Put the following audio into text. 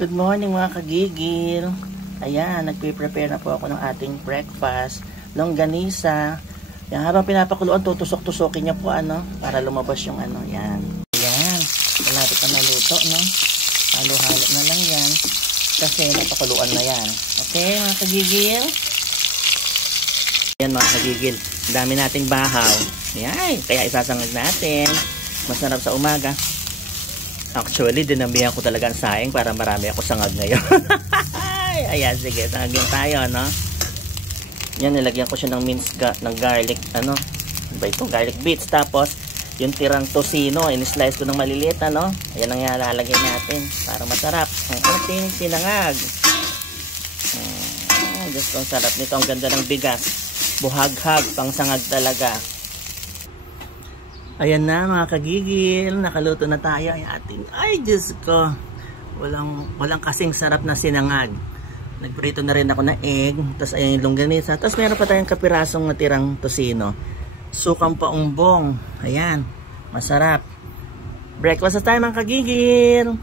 Good morning mga kagigil. Ayan, nagpe-prepare na po ako ng ating breakfast. Longganisa. Yan, habang pinapakuluan, tutusok-tusokin niya po para lumabas yung yan. Ayan, malapit na maluto, no? Halo-halo na lang yan. Kasi napakuluan na yan. Okay mga kagigil? Ayan mga kagigil, dami nating bahaw. Ayan, kaya isasangag natin. Masarap sa umaga. Actually, dinamihan ko talaga ang saing para marami ako sangag ngayon. Ayan, sige, sangagin tayo, no? Yan, nilagyan ko siya ng ng garlic, ano ba ito? Garlic bits. Tapos, yung tirang tosino, in-slice ko ng maliliit, ano? Ayan ang ilalagay natin para masarap ang ating sinangag. Just ang sarap nito. Ang ganda ng bigas. Buhaghag, pang sangag talaga. Ayan na mga kagigil, nakaluto na tayo ang ating, ay Diyos ko, walang kasing sarap na sinangag. Nagprito na rin ako ng egg, tapos ayan yung longganisa, tapos meron pa tayong kapirasong natirang tosino. Sukang paumbong, ayan, masarap. Breakfast na tayo mga kagigil.